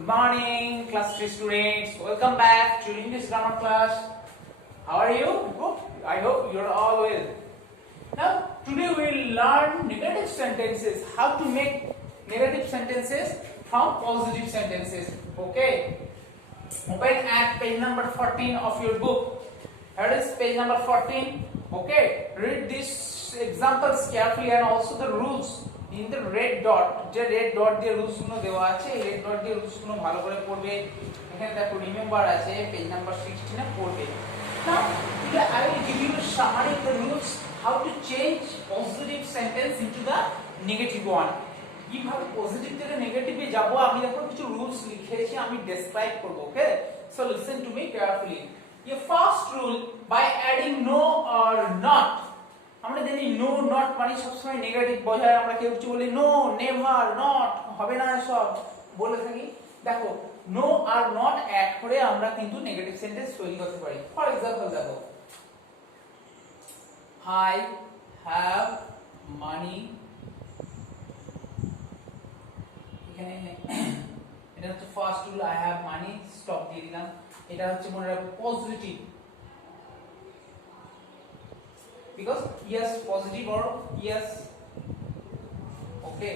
Good morning, class 3 students. Welcome back to English grammar class. How are you? I hope you're all well. Now, today we'll learn negative sentences. How to make negative sentences from positive sentences. Okay. Open at page number 14 of your book. Here is page number 14. Okay. Read these examples carefully and also the rules. In the red dot যে red dot দিয়ে রুলস গুলো দেওয়া আছে এই red dot দিয়ে রুলস গুলো ভালো করে পড়বে এখানে দেখো রিমেম্বার আছে পেজ নাম্বার 16 এ পড়বে now today I will give you a summary of the rules how to change positive sentence into the negative one কিভাবে পজিটিভ থেকে নেগেটিভে যাব আমি দেখো কিছু রুলস লিখেছি আমি ডেসক্রাইব করব ওকে so listen to me carefully your first rule by adding no or not আমরা জানি নো নট মানে সবসময় নেগেটিভ বোঝায় আমরা কেউ কিছু বলি নো নেভার নট হবে না সব বলে থাকি দেখো নো আর নট অ্যাড করে আমরা কিন্তু নেগেটিভ সেন্টেন্স তৈরি করতে পারি ফর एग्जांपल দেখো I have money এখানে এটা হচ্ছে first rule I have money stop দিয়ে দিলাম এটা হচ্ছে মনে রাখো positive because yes positive or yes okay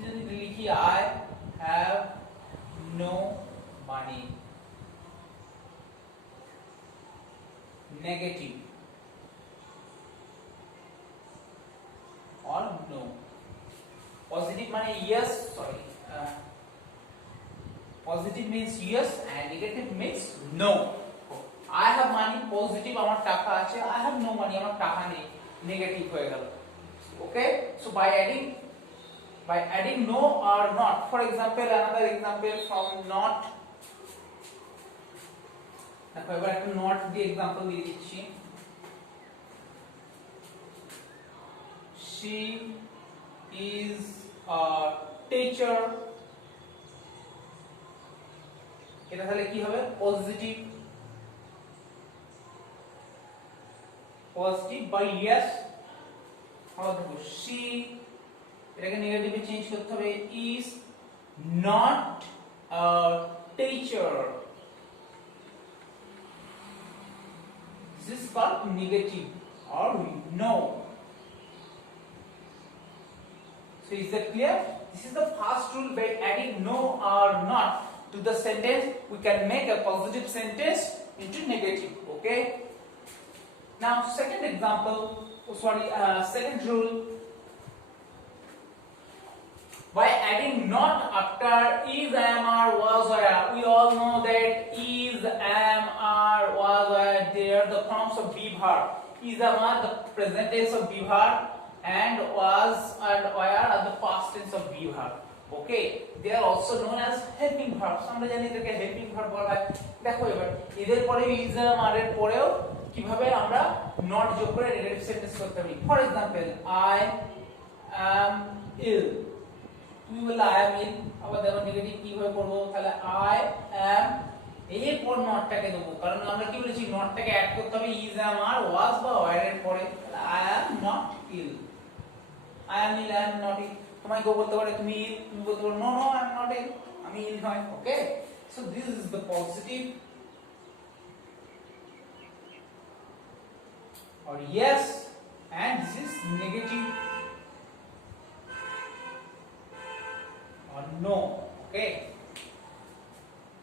যদি লিখি I have no money negative or no positive মানে yes sorry positive means yes and negative means no I have money positive আমার টাকা আছে I have no money আমার টাকা নেই নেগেটিভ হয়ে গেল okay so by adding no or not for example another example from not দেখো এবার একটা not দিয়ে एग्जांपल দিয়ে দিচ্ছি she is a teacher এটা তাহলে কি হবে পজিটিভ positive by yes और देखो she এটাকে নেগেটিভে চেঞ্জ করতে হবে is not a teacher this is called negative or no so is that clear this is the first rule by adding no or not to the sentence we can make a positive sentence into negative okay now second example second rule by adding not after is am are was were we all know that is am are was were they are the forms of be verb is am are the present tense of be verb and was and were are the past tense of be verb okay they are also known as helping verbs আমরা জানি এটাকে helping verb বলা হয় দেখো এবার এদের পরে is am are এর পরেও কিভাবে আমরা নট যোগ করে নেগেটিভ সেন্টেন্স করতে পারি for example I am ill তুমি বললে I am ill আবার দেখো নেগেটিভ কিভাবে করব তাহলে I am এর পর নটটাকে দেব কারণ আমরা কি বলেছি নটটাকে অ্যাড করতে হবে is am are was বা were এর পরে তাহলে I am not ill I am ill I am not ill তোমায় কেউ বলতে পারে তুমি ill তুমি বলতে পারো no I am not ill আমি ill নয় ওকে so this is the positive or yes and this is negative or no okay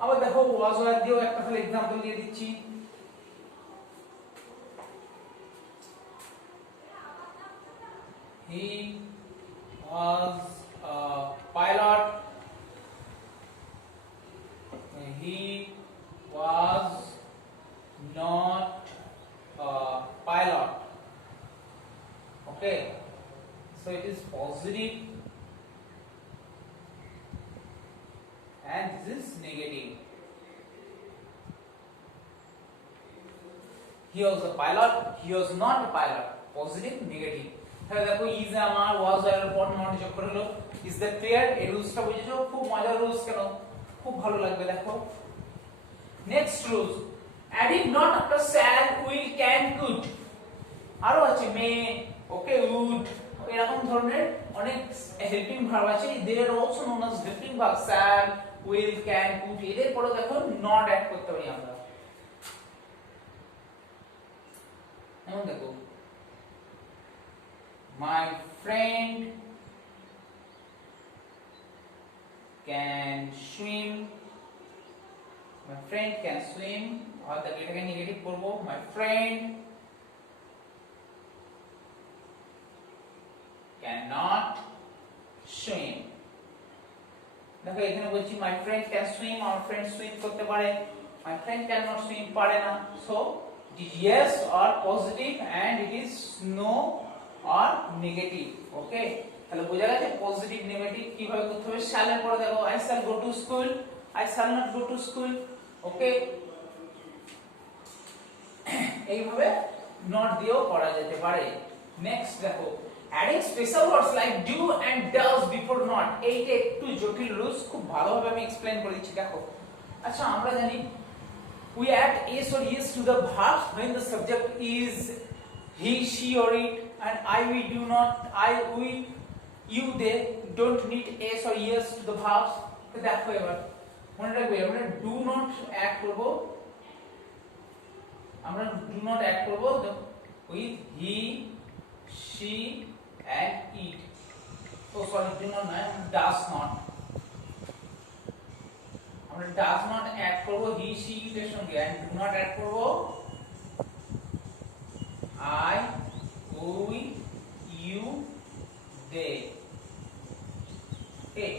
আবার দেখো was were দিও একটা খালি एग्जांपल দিয়ে দিচ্ছি he was a pilot he was not pilot okay so it is positive and this is negative he was a pilot he was not a pilot positive negative তাহলে দেখো is am are was were এর পর not যোগ করে হলো is that clear এই রুলসটা বুঝেছো খুব মজার রুলস কেন খুব ভালো লাগবে দেখো next rules adding not after shall will can could আরো আছে may ওকে উড এরকম ধরনের অনেক হেল্পিং ভার্ব আছে, they are also known as helping verb, shall, will, can, could, এদের পরে দেখো নট অ্যাড করতে পারি আমরা। যেমন দেখো my friend can swim, my friend can swim, আর দেখো এটাকে নেগেটিভ করব, my friend cannot swim। দেখো এখানে বলছি my friend can swim, our friend swim করতে পারে, my friend cannot swim পারে না। so it is yes or positive and it is no or negative। ওকে, তাহলে বোঝা গেছে পজিটিভ নেগেটিভ কিভাবে করতে হবে। shall এর পরে দেখো I shall go to school, I shall not go to school। ওকে, এইভাবে নট দিয়েও করা যেতে পারে। নেক্সট দেখো adding special words like do and does before not, এইটা একটু জটিল রুলস, খুব ভালোভাবে আমি এক্সপ্লেইন করে দিচ্ছি। দেখো আচ্ছা আমরা জানি we add s or yes to the verb when the subject is he, she or it, and I, we do not, I, we, you, they don't need s or yes to the verbs। তো দেখো এবার মনে রাখবে আমরা do not add করব, আমরা do not add করব with he, she and it। oh sorry do not নয়, does not, আমরা does not add করব he, she, it এর সঙ্গে, and do not add করব I, we, you, they। okay,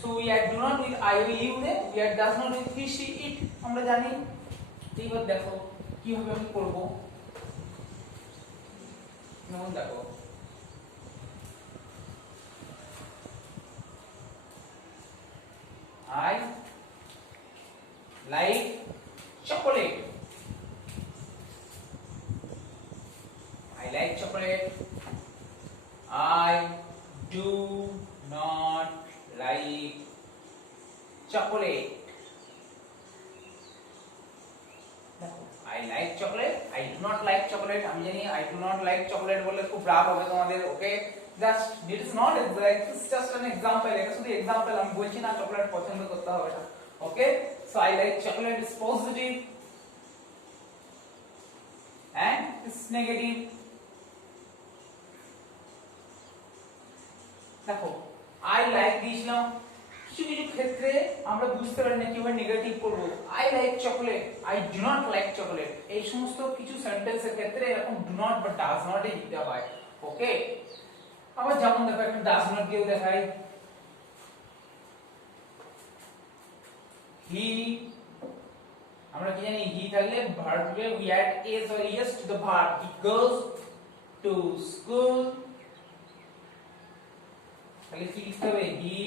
so we add do not with I, we, you, they, we add does not with he, she, it, আমরা জানি। এইবার দেখো কিভাবে আমি করব, যেমন দেখো I like chocolate, I like chocolate, I do not like chocolate। I like chocolate, I do not like chocolate। আমি জানি I do not like chocolate বলে খুব রাগ হবে তোমাদের। Okay, just it is not exact, it's just an example, এটা শুধু এক্সাম্পল, আমি বলছি না চকলেট পছন্দ করতে হবে না। ওকে, so I like chocolate is positive and it's negative। দেখো I like দিয়েছিলাম, কিছু কিছু ক্ষেত্রে আমরা বুঝতে পারি না কিভাবে নেগেটিভ করব। I like chocolate, I do not like chocolate, এই সমস্ত কিছু সেন্টেন্সের ক্ষেত্রে এরকম do not বা does not এ দিতে হয়। ওকে, আবার যেমন দেখো একটা does not দিয়েও দেখাই, he, আমরা কি জানি he থাকলে ভার্বে we add s or yes to the verb, he goes to school, তাহলে কি লিখতে হবে he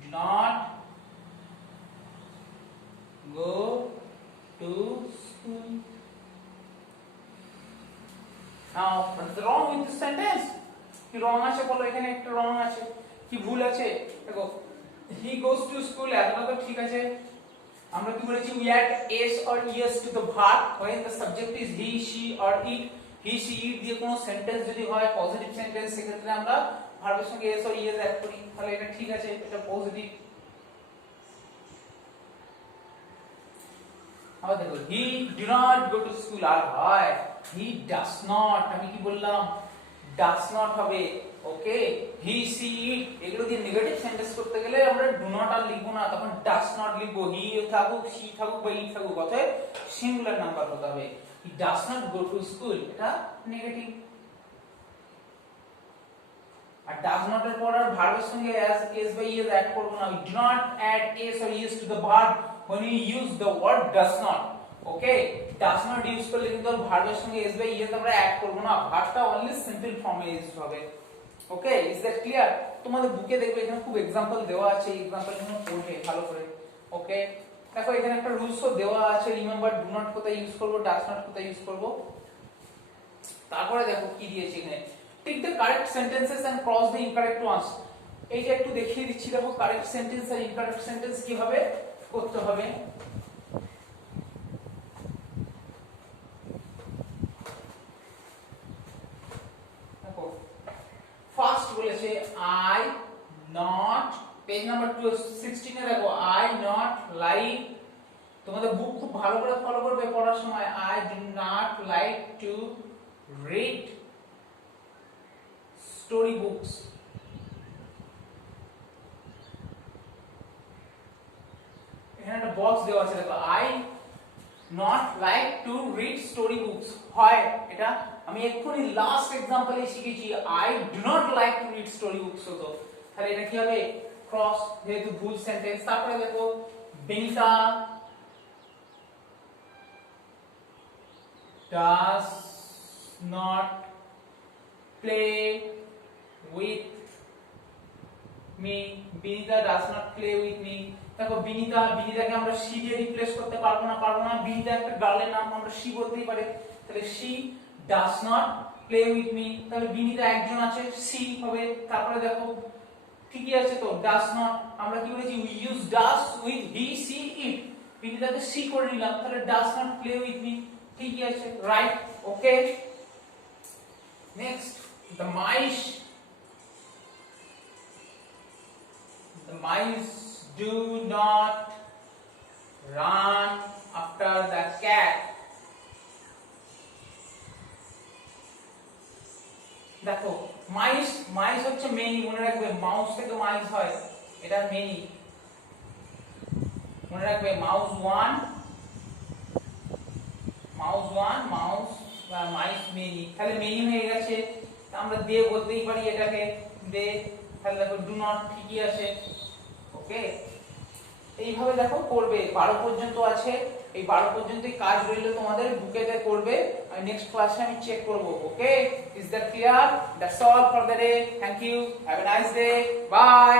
do not go to school। now what's wrong with this sentence? কি রং আছে বলো, এখানে একটা রং আছে, কি ভুল আছে? দেখো he goes to school এতটা তো ঠিক আছে, আমরা কি বলেছি we add s or yes to the verb when the subject is he, she or it। he, she, it দিয়ে কোনো সেন্টেন্স যদি হয় পজিটিভ সেন্টেন্স, সেক্ষেত্রে আমরা ভার্বের সঙ্গে s or yes অ্যাড করি, তাহলে এটা ঠিক আছে, এটা পজিটিভ। আবার দেখো he do not go to school, আর হয় he does not, আমি কি বললাম does not হবে। ওকে, he, she, it এগুলো দিয়ে নেগেটিভ সেন্টেন্স করতে গেলে আমরা do not আর লিখবো না, তখন does not লিখবো, he থাকুক, she থাকুক বা it থাকুক, অতএব সিঙ্গুলার নাম্বার হতে হবে। he does not go to school, এটা নেগেটিভ। আর does not এর পর আর ভার্বের সঙ্গে as s by es add করব না, we do not add s or es to the verb when we use the word does not। Okay, does not use করলে কিন্তু ভার্বের সঙ্গে s by es আমরা অ্যাড করব না, ভার্বটা অনলি সিম্পল ফর্মে ইউজ হবে। ওকে, ইজ দ্যাট ক্লিয়ার? তোমাদের বুকে দেখবে এখানে খুব एग्जांपल দেওয়া আছে, এই एग्जांपलগুলো পড়বে ভালো করে। ওকে, দেখো এখানে একটা রুলসও দেওয়া আছে, রিমেম্বার ডু নট কোথায় ইউজ করব, ডাজ নট কোথায় ইউজ করব। তারপরে দেখো কি দিয়েছে এখানে, tick the correct sentences and cross the incorrect ones. এইটা একটু দেখিয়ে দিচ্ছি, দেখো কারেক্ট সেন্টেন্স আর ইনকারেক্ট সেন্টেন্স কিভাবে করতে হবে। পেজ নাম্বার 16 এ দেখো আই নট লাইক, তোমাদের বুক খুব ভালো করে ফলো করবে পড়ার সময়। I do not like to read story books. এখানে একটা বক্স দেওয়া আছে দেখো, I not like to read story books হয় এটা আমি এক্ষুনি লাস্ট এক্সাম্পলে শিখেছি I do not like to read story books হতো, তাহলে এটা কি হবে ক্রস, যেহেতু ভুল সেন্টেন্স। তারপরে দেখো Binita does not play with me, Binita does not play with me. দেখো বিনিতাকে আমরা শি দিয়ে রিপ্লেস করতে পারবো না, বিনিতা একটা গার্লের নাম, আমরা শি বলতেই পারে, তাহলে she does not play with me, তাহলে বিনিতা একজন আছে শি হবে। তারপরে দেখো ঠিকই আছে তো, ডাজ নট আমরা কি বলেছি we use does with he she it, বিনিতাকে সি করে নিলাম, তাহলে does not play with me, ঠিকই আছে, right, okay. Next the mice do not run after the cat. দেখো মাইস হচ্ছে মেনি, মনে রাখবে মাউস থেকে মাইস হয়, এটা মেনি মনে রাখবে। মাউস 1 মাইস মেনি, তাহলে মেনি হয়ে গেছে, আমরা দে বলতেই পারি এটাকে দে, তাহলে দেখো ডু নট ঠিকই আছে, ওকে। এইভাবে দেখো করবে, 12 পর্যন্ত আছে, এই 12 পর্যন্তই কাজ রইলো তোমাদের বুকেতে করবে, আর নেক্সট ক্লাসে আমি চেক করব, okay. Is that clear? That's all for the day, thank you, have a nice day, by.